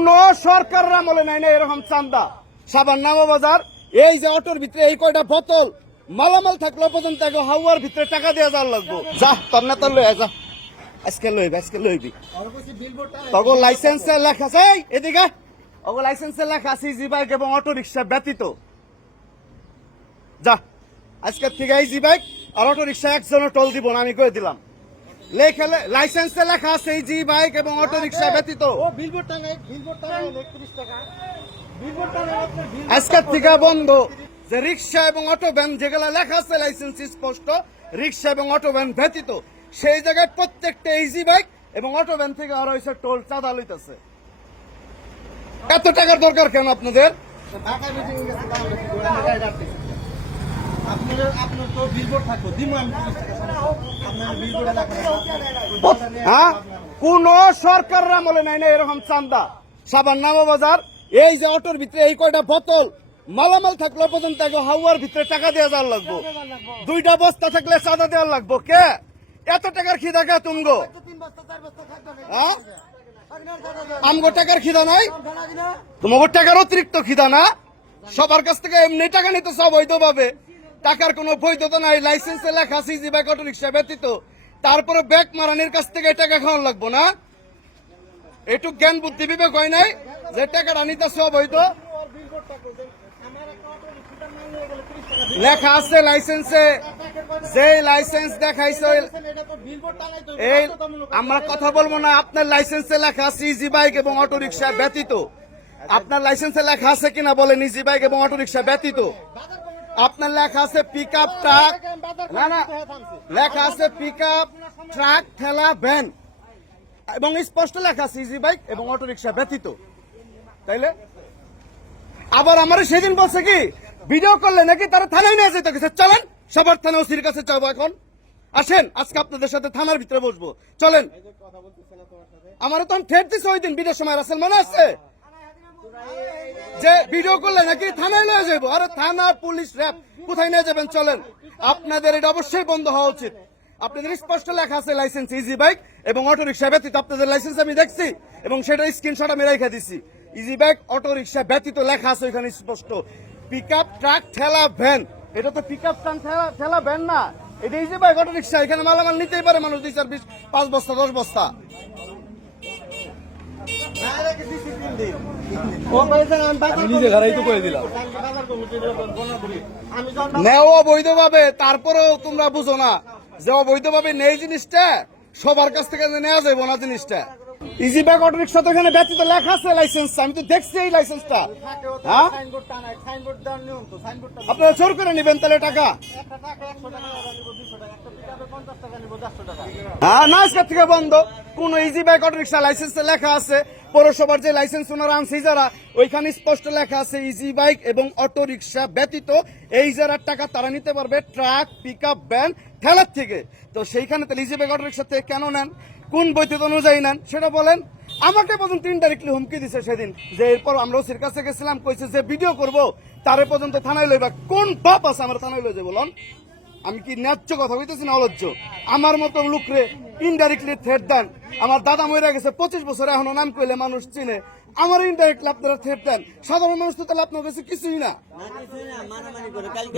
কোন সরকারের আমলে নাই না এরকম চান্দা। সাবান নামা বাজার এই যে অটোর ভিতরে এই কয়টা বোতল মালামাল থাকলে পর্যন্ত হাওয়ার ভিতরে টাকা দিয়ে যাওয়ার লাগবো। যা তোর না তোর লই যা, আজকে লইবি তখন লাইসেন্সে লেখা আছে এদিকে, ওগো লাইসেন্সে লেখা আছে ইজি বাইক এবং অটো রিক্সা ব্যতীত। যা আজকে থেকে ইজি বাইক আর অটো রিক্সা একজনও টোল দিব না, আমি কয়ে দিলাম। লাইসেন্সে লেখা আছে ইজি বাইক এবং অটো রিক্সা ব্যতীত। আজকের থেকে বন্ধ যে রিক্সা এবং অটো ভ্যান যেগুলা লেখা আছে লাইসেন্স স্পষ্ট রিক্সা এবং অটো ভ্যান ব্যতীত, সেই জায়গায় প্রত্যেকটা ইজি বাইক এবং অটো ভ্যান থেকে আরো হয়েছে টোল চাঁদা লইতেছে। এত টাকার দরকার কেন আপনাদের? হ্যাঁ, কোন সরকারের আমলে নাই না এরকম চান্দা। সাবান নামা বাজার এই যে অটোর ভিতরে এই কয়টা বোতল মালামাল থাকলে পর্যন্ত হাওয়ার ভিতরে টাকা দিয়ে যাওয়ার লাগবো। দুইটা বস্তা থাকলে চাঁদা দেওয়ার লাগবো। কে এত টাকার খিদা কে তুমগো? আমগো টাকার খিদা নাই, তোমার টাকার অতিরিক্ত খিদা না? সবার কাছ থেকে এমনি টাকা নিতে সব অবৈধভাবে, টাকার কোনো বৈধতা নাই। লাইসেন্সে লেখা আছে ইজি বাইক অটো রিক্সা ব্যতীত, তারপরে ব্যাগ মারানির কাছ থেকে টাকা খাওয়ান লাগবো না? একটু জ্ঞান বুদ্ধি বিবেক হয় নাই যে টাকাটা নিতেছে অবৈধ? লেখা আছে লাইসেন্সে, যে লাইসেন্স দেখাইছে এই আমরা কথা বলবো না। আপনার লাইসেন্সে লেখা আছে ইজি বাইক এবং অটো রিক্সা ব্যতীত। আপনার লাইসেন্সে লেখা আছে কিনা বলেন ইজি বাইক এবং অটো রিক্সা ব্যতীত? আপনার লেখা আছে পিক আপ ট্রাক, না না লেখা আছে পিক আপ ট্রাক ঠেলা ভ্যান এবং স্পষ্ট লেখা আছে ইজি বাইক এবং অটো রিক্সা ব্যতীত। তাইলে আবার আমার সেদিন বলছে কি ভিডিও করলে নাকি তারা থানায় নিয়ে যেতে গেছে। চলেন সবার থানা ওসির কাছে যাবো এখন, আসেন আজকে আপনাদের সাথে থানার ভিতরে বসবো, চলেন। আমার তো থ্রেট দিছে ওই দিন ভিডিও সময় রাসেল মনে আছে যে ভিডিও করলে নাকি থানায় নিয়ে যাবো। আরে থানা পুলিশ র্যাব কোথায় নিয়ে যাবেন? চলেন, আপনাদের এটা অবশ্যই বন্ধ হওয়া উচিত। আপনাদের স্পষ্ট লেখা আছে লাইসেন্স ইজি বাইক এবং অটো রিক্সা ব্যতীত। আপনাদের লাইসেন্স আমি দেখছি এবং সেটা স্ক্রিনশট আমি রেখে দিছি। ইজি বাইক অটো রিক্সা ব্যতীত লেখা আছে ওইখানে স্পষ্ট। পিক আপ ট্রাক ঠেলা ভ্যান, এটা তো পিক আপ ট্রাক ঠেলা ভ্যান না, এটা ইজি বাইক অটো রিক্সা। এখানে মালামাল নিতেই পারে মানুষ 2 4 20 5 বস্তা 10 বস্তা। নেও অবৈধভাবে, তারপরেও তোমরা বুঝো না যে অবৈধভাবে নেই জিনিসটা, সবার কাছ থেকে নেওয়া যাবে না জিনিসটা। ইজি বাইক অটো রিক্সা তো এখানে ব্যতীত লেখা আছে লাইসেন্স, আমি তো দেখছি এই লাইসেন্সটা। হ্যাঁ, আপনারা জোর করে নিবেন তাহলে টাকা? হ্যাঁ না, আজকের থেকে বন্ধ। কোন ইজি বাইক অটো রিক্সা লাইসেন্সে লেখা আছে, পৌরসভার যে লাইসেন্স ওনারা আনছে যারা, ওইখানে স্পষ্ট লেখা আছে ইজি বাইক এবং অটো রিক্সা ব্যতীত এই যারার টাকা তারা নিতে পারবে ট্রাক পিক আপ ভ্যান ঠেলার থেকে। তো সেইখানে তাহলে ইজি বাইক অটো রিক্সা থেকে কেন নেন? কোন বৈধতা অনুযায়ী নেন সেটা বলেন। আমাকে পর্যন্ত ইনডাইরেক্টলি হুমকি দিছে সেদিন, যে এরপর আমরা ওসির কাছে গেছিলাম, কইছে যে ভিডিও করবো তারে পর্যন্ত থানায় লইবা। কোন বাপ আছে আমার থানায় লই যাবো? বলুন, আমি কি ন্যায্য কথা কইতেছি না অলজ্জ? আমার মতো লোকরে ইনডাইরেক্টলি থ্রেট দেন। আমার দাদা মরে গেছে 25 বছর, এখনো নাম কইলে মানুষ চিনে। আমার ইনডাইরেক্টলি আপনারা থ্রেট দেন। সাধারণ মানুষ তো তাহলে আপনার কাছে কিছুই না,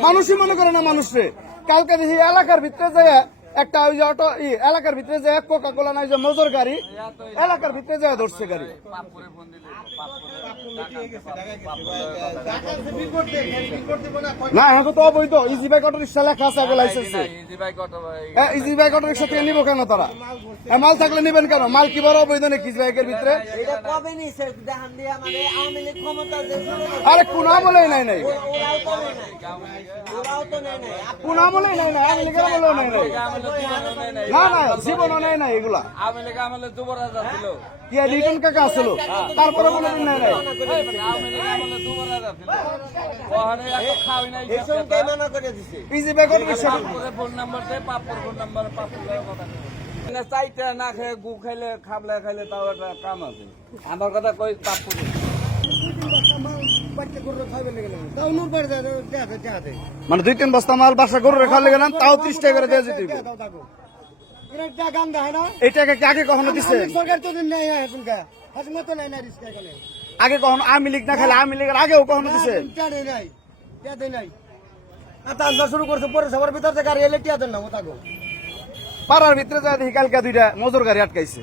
মানুষই মনে করে না মানুষরে। কালকে দেখি এলাকার ভিতরে যায় একটা ওই যে অটো এলাকার ভিতরে যায় কোকা কোলা নাই যে মজুর গাড়ি, এলাকার ভিতরে যায় ধরছে গাড়ি। না এখন তো অবৈধ ইজি বাইক অটো রিক্সা লেখা আছে আগে লাইসেন্সে। ইজি বাইক অটো রিক্সা থেকে নিবো কেন তারা? মাল থাকলে নিবেন কেন? মাল কি বড় অবৈধ নাকি ইজি বাইকের ভিতরে? আরে কোন আমলেই নাই নাই, কোন আমলেই নাই নাই, আমি লিখে আমলেও নাই নাই, না না জীবনও নেই নাই এগুলা। কি রিটন কাকা আসছিল তারপরে বলে নাই নাই। Easy bike auto rickshaw phone number দেয়, পাপড় ফোন নাম্বার চাইটা না খেয়ে গু খাইলে খাবলা খাইলে তাও একটা কাম আছে। আমার কথা কই পাপড় মানে 2-3 বস্তা মাল বাসা গরু খাওয়ার লেগে না, তাও 30 টাকা করে দেওয়া যেতে। এই টাকা কি আগে কখনো দিচ্ছে? সরকার তো নেই হাসমত নাই না রিস্কা এখানে আগে কখনো আওয়ামী লীগ না খেলে আওয়ামী লীগের আগেও কখনো দিছে টিয়া দেয় নাই টিয়া দেয় নাই আতা আন্দা শুরু করছে পরে সবার ভিতর থেকে গাড়ি এলে টিয়া দেন না ওটাগো পাড়ার ভিতরে যায় দেখি কালকে দুইটা মজুর গাড়ি আটকাইছে